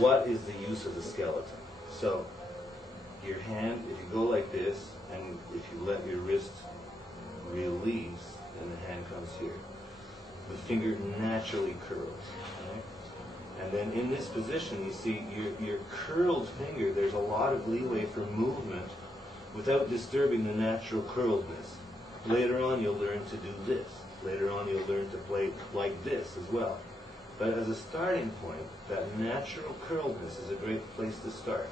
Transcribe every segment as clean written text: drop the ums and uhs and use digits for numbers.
what is the use of the skeleton? So your hand, if you go like this, and if you let your wrist release, then the hand comes here. The finger naturally curls. Right? And then in this position, you see your curled finger, there's a lot of leeway for movement without disturbing the natural curledness. Later on, you'll learn to do this. Later on, you'll learn to play like this as well. But as a starting point, that natural curledness is a great place to start.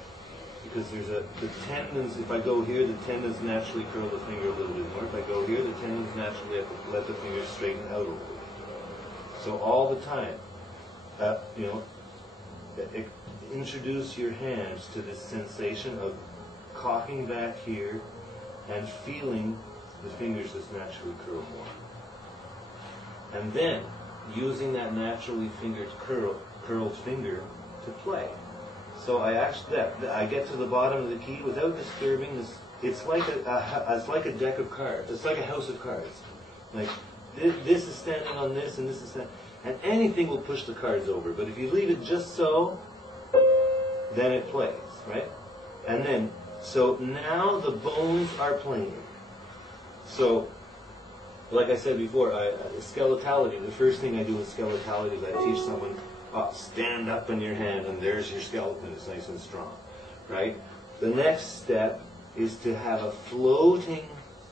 Because there's the tendons, if I go here, the tendons naturally curl the finger a little bit more. If I go here, the tendons naturally have to let the finger straighten out a little bit. So all the time, introduce your hands to this sensation of cocking back here and feeling the fingers just naturally curl more. And then, using that naturally curled finger to play. So I get to the bottom of the key without disturbing this. It's like a deck of cards. It's like a house of cards. Like this is standing on this, and this is standing, and anything will push the cards over. But if you leave it just so, then it plays, right? And then, so now the bones are playing. So, like I said before, skeletality. The first thing I do with skeletality is I teach someone. Stand up in your hand, and there's your skeleton. It's nice and strong, right? The next step is to have a floating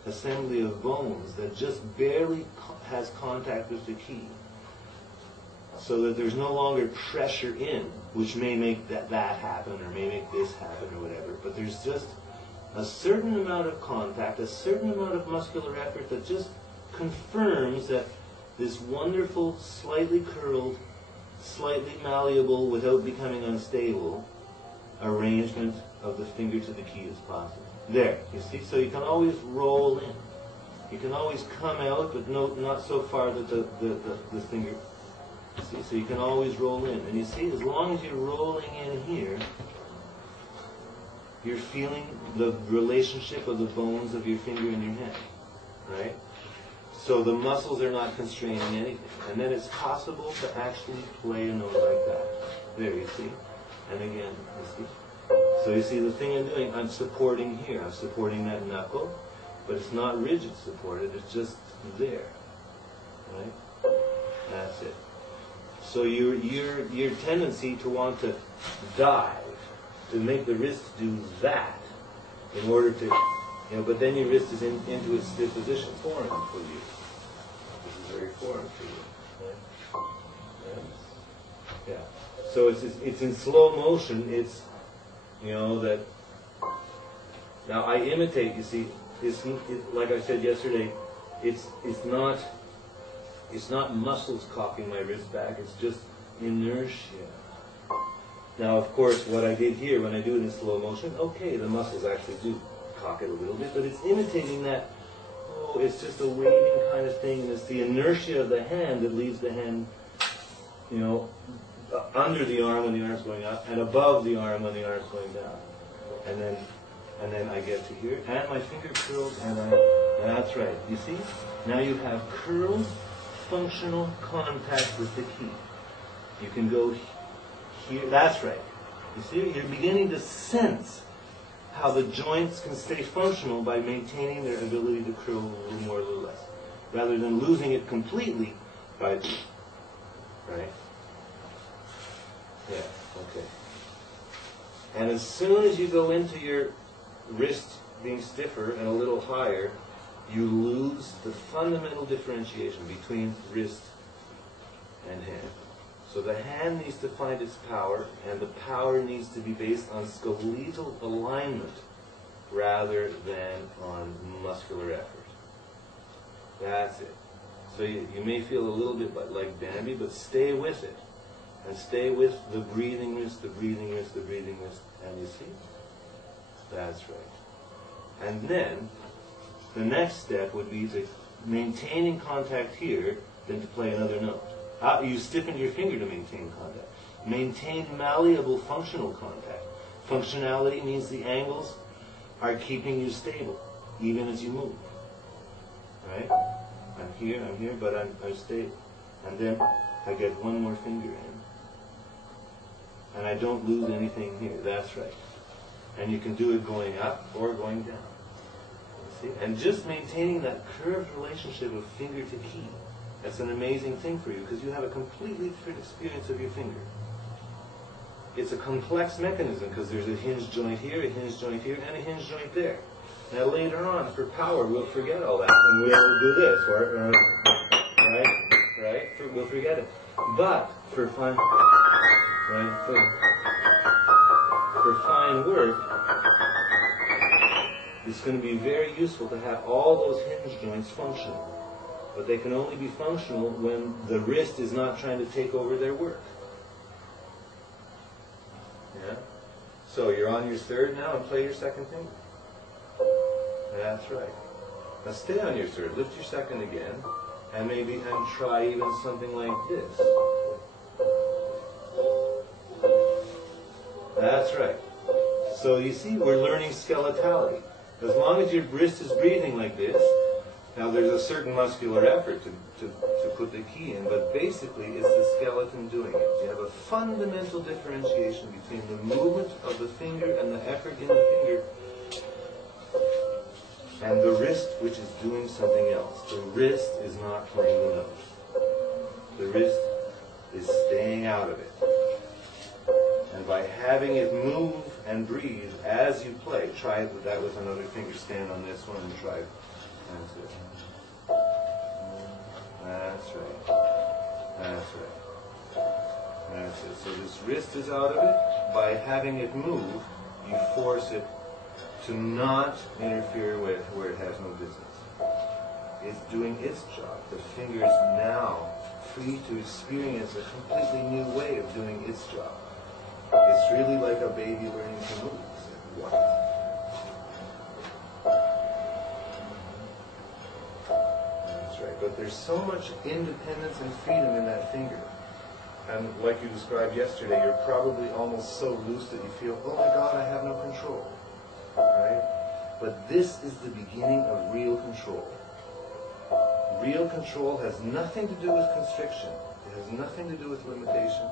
assembly of bones that just barely has contact with the key, so that there's no longer pressure in, which may make that happen, or may make this happen, or whatever. But there's just a certain amount of contact, a certain amount of muscular effort that just confirms that this wonderful, slightly curled, slightly malleable without becoming unstable arrangement of the finger to the key is possible. There, you see? So you can always roll in. You can always come out, but not so far that the finger, see? So you can always roll in. And you see, as long as you're rolling in here, you're feeling the relationship of the bones of your finger and your hand, right? So the muscles are not constraining anything. And then it's possible to actually play a note like that. There, you see? And again, you see? So you see the thing I'm doing, I'm supporting here. I'm supporting that knuckle, but it's not rigid supported, it's just there. Right? That's it. So your tendency to want to dive, to make the wrist do that, in order to, but then your wrist is into its stiff position, foreign for you. This is very foreign for you. Right? Yeah. So it's in slow motion. It's, that. Now I imitate. You see, like I said yesterday, it's not muscles cocking my wrist back. It's just inertia. Now, of course, what I did here, when I do it in slow motion, okay, the muscles actually do cock it a little bit, but it's imitating that, it's just a waving kind of thing, and it's the inertia of the hand that leaves the hand, under the arm when the arm's going up, and above the arm when the arm's going down. And then I get to here, and my finger curls, and that's right. You see? Now you have curled, functional contact with the key. You can go here, that's right. You see, you're beginning to sense how the joints can stay functional by maintaining their ability to curl a little more, a little less, rather than losing it completely by, right? Yeah, okay. And as soon as you go into your wrist being stiffer and a little higher, you lose the fundamental differentiation between wrist and hand. So the hand needs to find its power, and the power needs to be based on skeletal alignment rather than on muscular effort. That's it. So you may feel a little bit like Danby, but stay with it. And stay with the breathing wrist, the breathing wrist, the breathing wrist. And you see? That's right. And then, the next step would be to maintaining contact here, then to play another note. You stiffen your finger to maintain contact. Maintain malleable functional contact. Functionality means the angles are keeping you stable, even as you move. Right? I'm here, but I'm stable. And then I get one more finger in. And I don't lose anything here. That's right. And you can do it going up or going down. See? And just maintaining that curved relationship of finger to key. That's an amazing thing for you because you have a completely different experience of your finger. It's a complex mechanism because there's a hinge joint here, a hinge joint here, and a hinge joint there. Now later on, for power, we'll forget all that and we'll do this, right? We'll forget it. But for fine, right? For fine work, it's going to be very useful to have all those hinge joints functional. But they can only be functional when the wrist is not trying to take over their work. Yeah? So you're on your third now and play your second finger. That's right. Now stay on your third. Lift your second again. And try even something like this. That's right. So you see, we're learning skeletality. As long as your wrist is breathing like this, now there's a certain muscular effort to put the key in, but basically it's the skeleton doing it. You have a fundamental differentiation between the movement of the finger and the effort in the finger and the wrist, which is doing something else. The wrist is not playing the note. The wrist is staying out of it. And by having it move and breathe as you play, try that with another finger. Stand on this one and try it. That's it. That's right. That's right. That's it. So this wrist is out of it. By having it move, you force it to not interfere with where it has no business. It's doing its job. The finger is now free to experience a completely new way of doing its job. It's really like a baby learning to move. What? That's right. But there's so much independence and freedom in that finger. And like you described yesterday, you're probably almost so loose that you feel, oh my God, I have no control. Right? But this is the beginning of real control. Real control has nothing to do with constriction. It has nothing to do with limitation.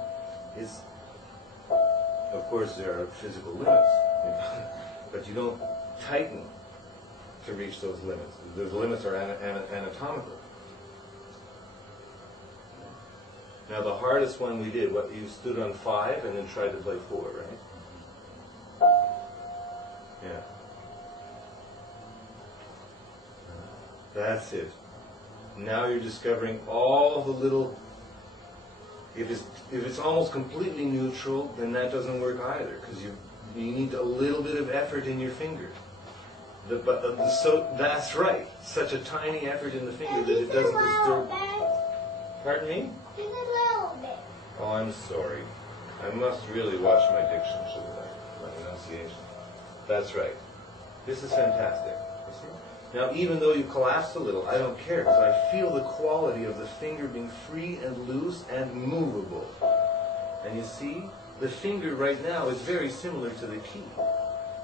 It's, of course, there are physical limits, but you don't tighten to reach those limits. Those limits are anatomical. Now, the hardest one we did, what you stood on 5 and then tried to play 4, right? Yeah. That's it. Now you're discovering all the little. If it's almost completely neutral, then that doesn't work either, because you need a little bit of effort in your finger. So that's right. Such a tiny effort in the finger that it doesn't disturb. Pardon me? Just a little bit. Oh, I'm sorry. I must really watch my diction, shouldn't I? My enunciation. That's right. This is fantastic. You see? Now, even though you collapsed a little, I don't care, because I feel the quality of the finger being free and loose and movable. And you see, the finger right now is very similar to the key.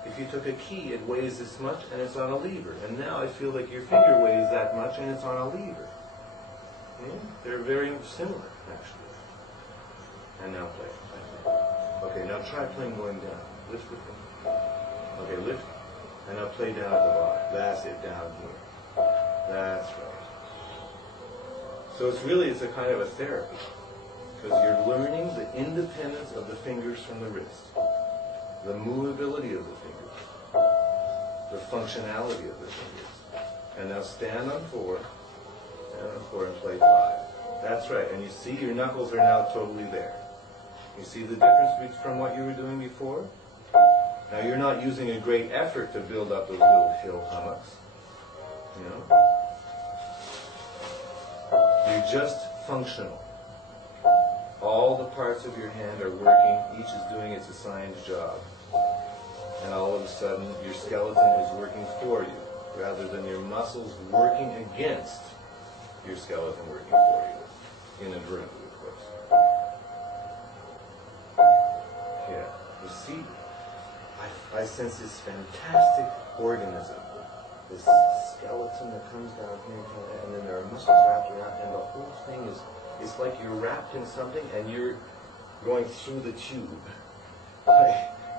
If you took a key, it weighs this much and it's on a lever. And now I feel like your finger weighs that much and it's on a lever. They're very similar, actually. And now play. Okay, now try playing going down. Lift the finger. Okay, lift. And now play down at the bottom. That's it, down here. That's right. So it's a kind of a therapy. Because you're learning the independence of the fingers from the wrist. The movability of the fingers. The functionality of the fingers. And now stand on 4. Stand on 4 and play 5. That's right. And you see your knuckles are now totally there. You see the difference from what you were doing before? Now you're not using a great effort to build up those little hill hummocks. You know? You're just functional. All the parts of your hand are working, each is doing its assigned job. And all of a sudden your skeleton is working for you, rather than your muscles working against your skeleton working for you. Inadvertently, of course. Yeah. You see? I sense this fantastic organism, this skeleton that comes down here, and then there are muscles wrapped around, and the whole thing is, it's like you're wrapped in something and you're going through the tube.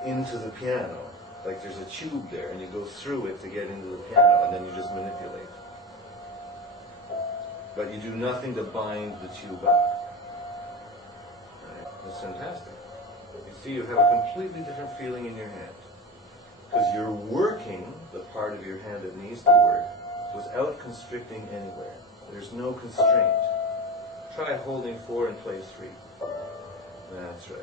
into the piano. Like there's a tube there, and you go through it to get into the piano, and then you just manipulate. But you do nothing to bind the tube up. Right? That's fantastic. You see, you have a completely different feeling in your hand. Because you're working the part of your hand that needs to work without constricting anywhere. There's no constraint. Try holding 4 and play 3. That's right.